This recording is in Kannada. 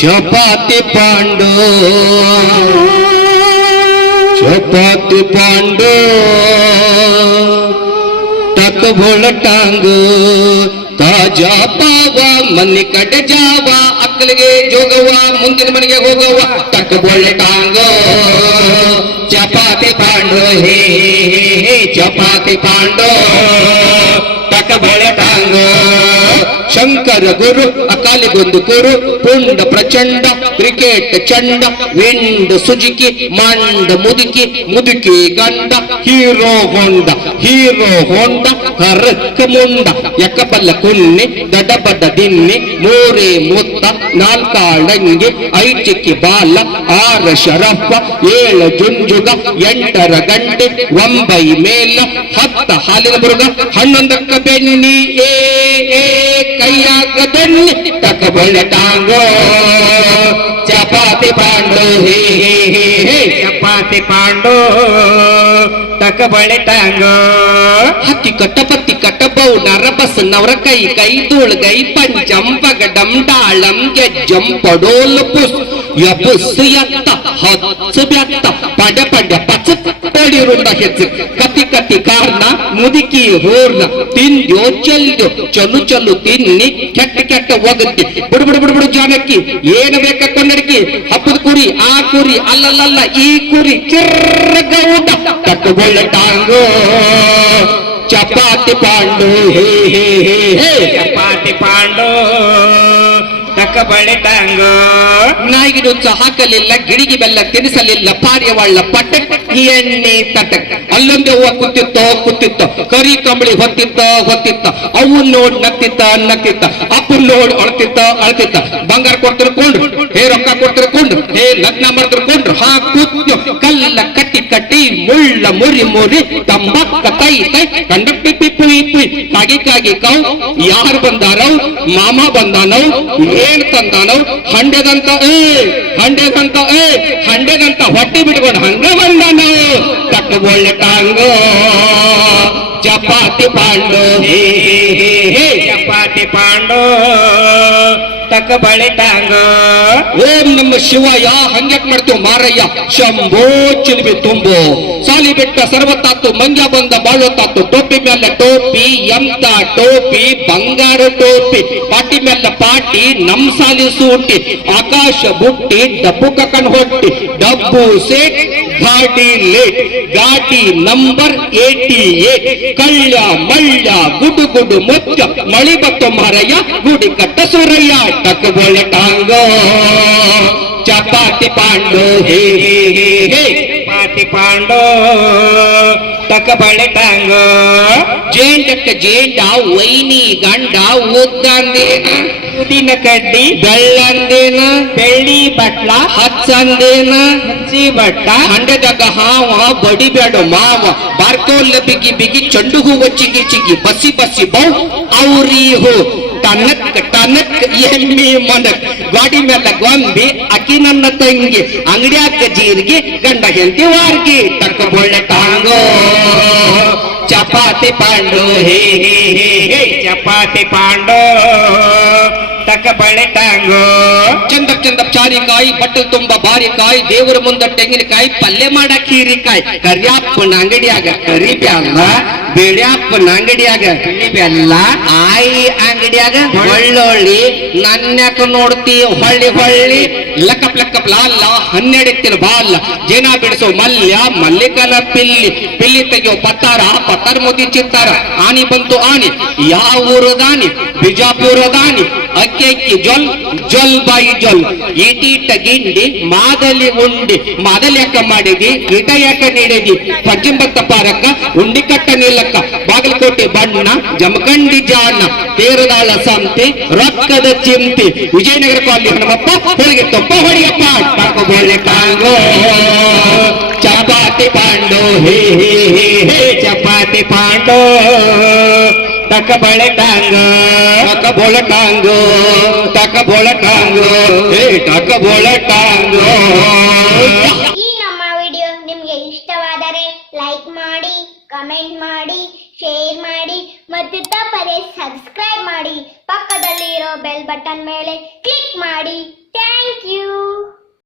ಚಪಾತಿ ಪಾಂಡು ಚಪಾತಿ ಪಾಂಡು ಟಕ್ ಬೋಳ ಟಾಂಗು ತಾಜಾ ಪಾವ ಮನೆ ಕಡೆ ಜಾವ ಅಕ್ಕಲಿಗೆ ಜೋಗವ ಮುಂದಿನ ಮನೆಗೆ ಹೋಗವ ಟಕ್ ಬೋಳ ಟಾಂಗು ಚಪಾತಿ ಪಾಂಡು ಹೇ ಹೇ, ಹೇ ಚಪಾತಿ ಪಾಂಡು ಶಂಕರ ಗುರು ಅಕಾಲಿಗೊಂದು ಕುರು, ಪುಂಡ ಪ್ರಚಂಡ, ಕ್ರಿಕೆಟ್ ಚಂಡ, ವಿಂಡ್ ಸುಜುಕಿ, ಮಂಡ ಮುದುಕಿ ಮುದುಕಿ ಗಂಡ, ಹೀರೋ ಹೊಂಡ ಹೀರೋ ಹೊಂಡ ಹರಕ್ಕ ಮುಂಡ ಎಕ್ಕಬಲ್ಲ ಕುನ್ನಿ ದಡಬಡ ದಿನ್ನಿ, ಮೂರೇ ಮುತ್ತ, ನಾಲ್ಕಾಳಂಗಿ ಐಚಿಕ್ಕಿ ಬಾಲ, ಆರ ಶರಪ್ಪ, ಏಳು ಜುಂಜುಗ, ಎಂಟರ ಗಂಟೆ ಒಂಬೈ ಮೇಲ, ಹತ್ತ ಹಾಲಿನ ಬುರುಗ ಹನ್ನೊಂದಕ್ಕ ಬೆನ್ನಿ ಏ ಬೆನ್ನಿ ತಕ ಬಳ್ಳೆ ಟಾಂಗೋ ಚಪಾತಿ ಪಾಂಡು ಹೇ ಹೇ ಹೇ ಹೇ ಚಪಾತಿ ಪಾಂಡು ತಕ ಬಳೆ ಟಾಂಗೋ ಹಕ್ಕಿ ಕಟ್ಟ ಪತ್ತಿ ಕಟ್ಟ ಬೌಡರ ಬಸ್ ನವರ ಕೈ ಕೈ ತೋಳ್ ಗೈ ಪಂಚಂ ಪಗಡಂ ದಾಳಂ ಗೆಜ್ಜಂ ಪಡೋಲ್ ಪುಸ್ ಎತ್ತ ಹಚ್ಚ ಕತ್ತಿ ಕತ್ತಿ ಕಾರ್ನ ಮುದುಕಿ ಹೋರ್ನ ತಿಂದ್ಯೋ ಚೆಲ್ದ್ಯೋ ಚಲು ಚಲು ತಿನ್ನಿ ಕೆಟ್ಟ ಕೆಟ್ಟ ಒಗದ್ದಿ ಬಿಡು ಬಿಡು ಬಿಡು ಬಿಡು ಜಾನಕ್ಕಿ ಏನು ಬೇಕ ಕೊಂಡಡ್ಕಿ ಹಬ್ಬದ ಕುರಿ ಆ ಕುರಿ ಅಲ್ಲಲ್ಲಲ್ಲ ಈ ಕುರಿ ಚಿರ್ರಗೌಡ ಕಟ್ಟುಗೊಳ್ಳ ಟಾಂಗೋ. ಚಪಾತಿ ಪಾಂಡು ಹೇ ಹೇ ಹೇ ಹೇ. ಚಪಾತಿ ಪಾಂಡು ತಕ ಬಳೆ ಟಾಂಗೋ. ನಾಯಿಗೆ ನುಚ್ಚ ಹಾಕಲಿಲ್ಲ ಗಿಡಿಗೆ ಬೆಲ್ಲ ತಿನ್ನಿಸಲಿಲ್ಲ ಪಾರ್ಯವಳ್ಳ ಪಟ್ಟ ಎಣ್ಣೆ ತಟಕ. ಅಲ್ಲೊಂದೇ ಹೂವ ಕೂತಿತ್ತೋ ಕೂತಿತ್ತೋ ಕರಿ ಕಂಬಳಿ ಹೊತ್ತಿತ್ತ ಹೊತ್ತಿತ್ತ. ಅವು ನೋಡ್ ನಗ್ತಿತ್ತ ನಕ್ಕಿತ್ತ ಅಪ್ಪು ನೋಡ್ ಅಳ್ತಿತ್ತ, ಅಳತಿತ್ತ. ಬಂಗಾರ ಕೊಡ್ತಿರ್ಕೊಂಡ್ರು ಹೇ ರೊಕ್ಕ ಕೊಡ್ತಿರ್ಕೊಂಡು ಹೇ ಲಗ್ನ ಮಾಡ್ತಿರ್ಕೊಂಡ್ರು ಹಾ ಕೂತ್ಯೋ, ಕಲ್ಲ ಕಟ್ಟಿ ಕಟ್ಟಿ ಮುಳ್ಳ ಮುರಿ ಮುರಿ, ತಂಬಕ್ಕ ತೈ ತೈ ಕಂಡಕ್ಟಿ ಇಪ್ಪಿ ಕಾಗಿ ಕಾಗಿ ಕೌ. ಯಾರು ಬಂದಾರವ್ ಮಾಮ ಬಂದಾನವ್ ಏನ್ ತಂದಾನವ್ ಹಂಡೆದಂತ ಏ ಹಂಡೆದಂತ ಏ ಹಂಡೆದಂತ ಹೊಟ್ಟೆ ಬಿಟ್ಕೊಂಡು ಹಂಗ ಬಂದಾನವ್ ತಕ್ಕ ಒಳ್ಳೆ ಟಾಂಗೋ. ಚಪಾತಿ ಪಾಂಡೋ. ಹೇ. ಚಪಾತಿ ಪಾಂಡು. ತಕ ಬಳಿತಾಂಗ ಓಂ ನಮ್ಮ ಶಿವಯ್ಯ, ಹಂಗ್ಯಾಕ್ ಮಾಡ್ತೀವ್ ಮಾರಯ್ಯ? ಶಂಭೋ ಚಿಲ್ಬಿ ತುಂಬು. ಸಾಲಿ ಬೆಟ್ಟ ಸರ್ವತ್ತಾತು, ಮಂಜ ಬಂದ ಬಾಳೋತಾತು ಟೋಪಿ ಮೇಲೆ ಟೋಪಿ, ಎಂತ ಟೋಪಿ, ಬಂಗಾರ ಟೋಪಿ, ಪಾಟಿ ಮೇಲೆ ಪಾಟಿ, ನಮ್ ಸಾಲಿ ಸೂಟಿ, ಆಕಾಶ ಬುಟ್ಟಿ, ಡಬ್ಬು ಕಕನ್ ಹೊಟ್ಟಿ, ಡಬ್ಬು ಸೇಟ್ ಗಾಡಿ ಲೇಟ್ ಗಾಡಿ ನಂಬರ್ ಏಟಿ ಏಟ್ ಕಳ್ಳ ಮಳ್ಳ ಗುಡು ಗುಡು ಮುಚ್ಚ ಮಳಿ ಬತ್ತು ಮಾರಯ್ಯ ಗುಡಿ ಕಟ್ಟ ಸೂರಯ್ಯ ಟಕ್ ಬೋಳೆ ಟಾಂಗೋ ಚಪಾತಿ ಪಾಂಡು ಹೇ ಹೇ ಹೇ ಹೇ ಚಪಾತಿ ಪಾಂಡು ತಕ ಬಳೆ ಟಾಂಗೋ ಜೇಂಡಕ್ಕ ಜೇಂಡ ವೈನಿ ಗಂಡ ಉದ್ದಂದೇನ ಉದಿನ ಕಡ್ಡಿ ಬೆಳ್ಳಂದೇನ ಬೆಳ್ಳಿ ಬಟ್ಲ ಹಚ್ಚಂದೇನ ಹಚ್ಚಿ ಬಟ್ಟ ಹಂಡೆದಾಗ ಹಾವ ಬಡಿಬೇಡ ಮಾವ ಬಾರ್ಕೋಲ್ಲ ಬಿಗಿ ಬಿಗಿ ಚಂಡು ಹೂವ ಚಿಗಿ ಚಿಗಿ ಬಸಿ ಬಸಿ ಬೌ ಅವ್ರಿ ಹೋ ಟನಕ್ ಟನಕ್ ಎಮ್ಮಿ ಮನಕ್. ಗಾಡಿ ಮೇಲೆ ಗೊಂಬಿ ಅಕಿ ನನ್ನ ತಂಗಿ ಅಂಗಡಿಯಾಗ ಜೀರಿಗೆ, ಗಂಡ ಹೆಂಡತಿ ವಾರ್ಗಿ ಟಕ್ಕ ಬೊಳ್ಳೆ ಟಾಂಗೋ. ಚಪಾತಿ ಪಾಂಡು, ಹೇ ಹೇ ಹೇ ಹೇ, ಚಪಾತಿ ಪಾಂಡು. ತಕ ಬಳೆ ಟಾಂಗೋ. ಚಂದ ಚಂದ ಚಾರಿಕಾಯಿ, ಬಟ್ಟಲ್ ತುಂಬ ಬಾರಿಕಾಯಿ ದೇವರ ಮುಂದ ತೆಂಗಿನಕಾಯಿ, ಪಲ್ಯ ಮಾಡಕ್ ಹೀರಿಕಾಯಿ ಕರಿಯಪ್ಪನ ಅಂಗಡಿಯಾಗ ಕರಿ ಬ್ಯಾಲ್ಲ ಬೇಡ್ಯಪ್ಪನ ಅಂಗಡಿಯಾಗ ಬಿಳಿ ಬೆಲ್ಲ ಆಯಿ ಅಂಗಡಿಯಾಗ ಒಳ್ಳೊಳ್ಳಿ ನನ್ಯಾಕ ನೋಡ್ತಿ, ಹೊಳ್ಳಿ ಹೊಳ್ಳಿ ಲಕ್ಕಪ್ ಲಕ್ಕಪ್ ಲಾಲ್ಲ ಹನ್ನೆರಡಿತ್ತಿನ ಬಾಲ್ಲ ಜೇನ ಬಿಡಿಸೋ, ಮಲ್ಯ, ಮಲ್ಲಿಕನ ಪಿಲ್ಲಿ ಪಿಲ್ಲಿ ತೆಗೆಯೋ, ಪತ್ತಾರ ಪತ್ತಾರ ಮುದಿ ಚಿತ್ತಾರ, ಆನಿ ಬಂತು ಆನಿ, ಯಾವ ಊರದಾನಿ ಬಿಜಾಪುರದಾನಿ ಅಕ್ಕಿ ಅಕ್ಕಿ, ಜೊಲ್ ಜೊಲ್ ಬಾಯಿ ಜೊಲ್ ಈಟೀಟ ಗಿಂಡಿ, ಮಾದಲಿ ಉಂಡಿ, ಮಾದಲಿ ಯಾಕ ಮಾಡಿದಿ ಈಟ ಯಾಕ ನೀಡಿದಿ ಪಜ್ಜಿಂಬತ್ತ ಪಾರಕ್ಕ, ಉಂಡಿ ಕಟ್ಟ ಬಾಗಲಕೋಟೆ ಬಣ್ಣ, ಜಮಖಂಡಿ ಜಾಣ ತೇರದಾಳ ಸಂತೆ, ರೊಕ್ಕದ ಚಿಂತೆ. ವಿಜಯನಗರ ಕಾಲನಿ ಹನುಮಪ್ಪ, ಹೊರಗೆ ತೊಪ್ಪ ಹೊಡಿಯಪ್ಪ. ಟಾಕೋ ಬೋಳೆ ಟಾಂಗೋ ಚಪಾತಿ ಪಾಂಡೋ, ಹೇ ಹೇ ಹೇ ಹೇ, ಚಪಾತಿ ಪಾಂಡೋ. ತಕ ಬಳೆ ಟಾಂಗ ತಕ ಬೋಳ ಟಾಂಗೋ ಟಕ ಬೋಳ ಟಾಂಗೋ ಹೇ ಟಕ ಬೋಳ ಟಾಂಗೋ ಈ ನಮ್ಮ ವಿಡಿಯೋ ನಿಮಗೆ ಇಷ್ಟವಾದರೆ ಲೈಕ್ ಮಾಡಿ, ಕಮೆಂಟ್ ಮಾಡಿ, ಶೇರ್ ಮಾಡಿ. ಮಧ್ಯದ ಸಬ್ಸ್ಕ್ರೈಬ್ ಮಾಡಿ ಪಕ್ಕದಲ್ಲಿ ಇರೋ ಬೆಲ್ ಬಟನ್ ಮೇಲೆ ಕ್ಲಿಕ್ ಮಾಡಿ. Thank you.